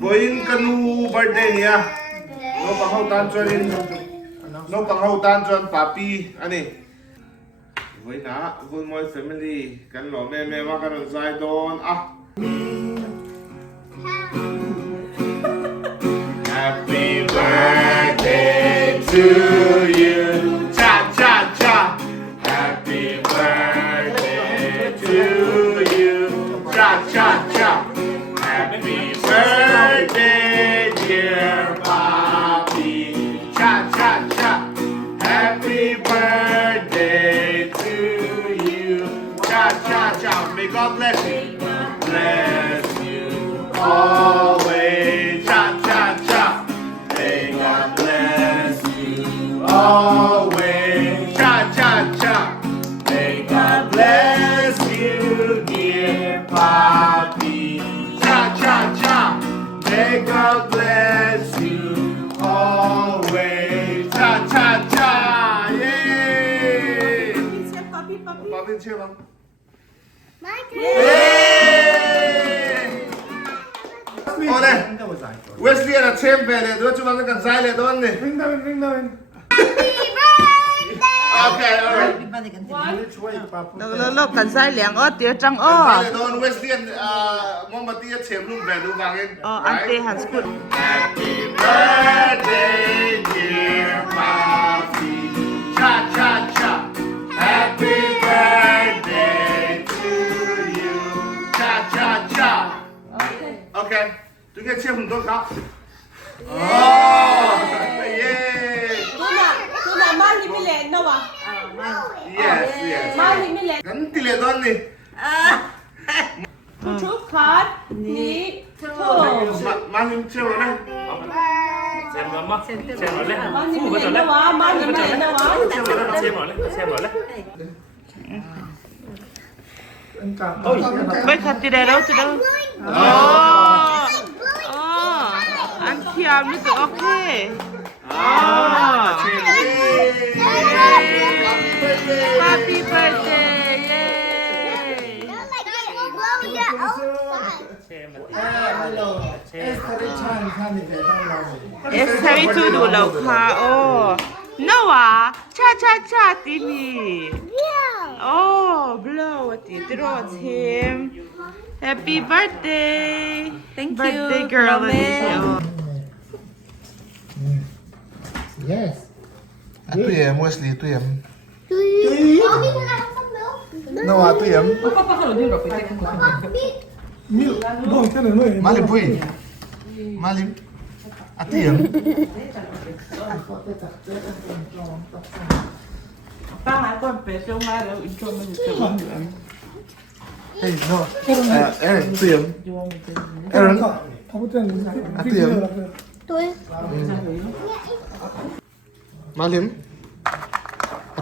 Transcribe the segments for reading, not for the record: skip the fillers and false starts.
Boyin kanu birthday niya. Naupang hautan chuan in. Naupang hautan chuan Papi ani. Boy na Vulmawi family kan lo me ma kan zai don Happy birthday to you. Cha cha cha. Happy birthday to you. Cha cha cha. Happy birthday, dear Papi. Cha cha cha. Happy birthday to you. Cha cha cha. May God bless you. Bless you always. Cha cha cha. May God bless you always. Cha cha cha. May God bless you, dear Papi. Cha cha cha. May God bless you always. Cha cha cha. Yay! Papi, Papi. Papi cheer bang. Ô đây, Wesley là xem về này, chúng ta cần sai này thôi này. Ring the bell. Okay, alright. Which way, Papa? Lo cần sai liang ớt tía trăng Sai ớt. này thôi, Wesley mong mà tia xem luôn về đúng vàng lên. Anh tê hẳn scoot. Happy birthday, dear Papi. Cha cha cha. Happy birthday to you. Cha cha cha. Okay. Chúng ta xem một tốt khác. Yeah. Tuna mali milen na wa. Yes, yes. Mali milen. Gắn tỷ lệ đơn đi. Chu card ni to. Mang những chiều này. Xem rồi má. Xem rồi đấy. Mali milen na wa, mali milen na wa. Xem rồi đấy. Bây giờ tì đây đâu tì đâu. Anh thiam như ok. Happy birthday! Yay! It's very to do lâu khá. No à? Cha cha cha tí mi. Blow tí draw him. Happy birthday! Thank Birthday you. girl. Yes. Tụi em Wesley, tụi em. No, tụi em. Milk. Don't tell him. Malim pui. Malim. Tụi em. Ba hai con bé trông mai đâu in cho mình trông được. Hey, no. Aaron, tụi em. Aaron. Tụi em. Malim.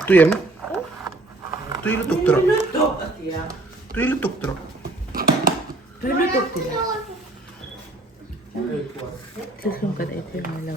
Tụi em. Tụi lu tuk trọ. Tụi lu tuk trọ. Thứ không có thể thêm mai lâu.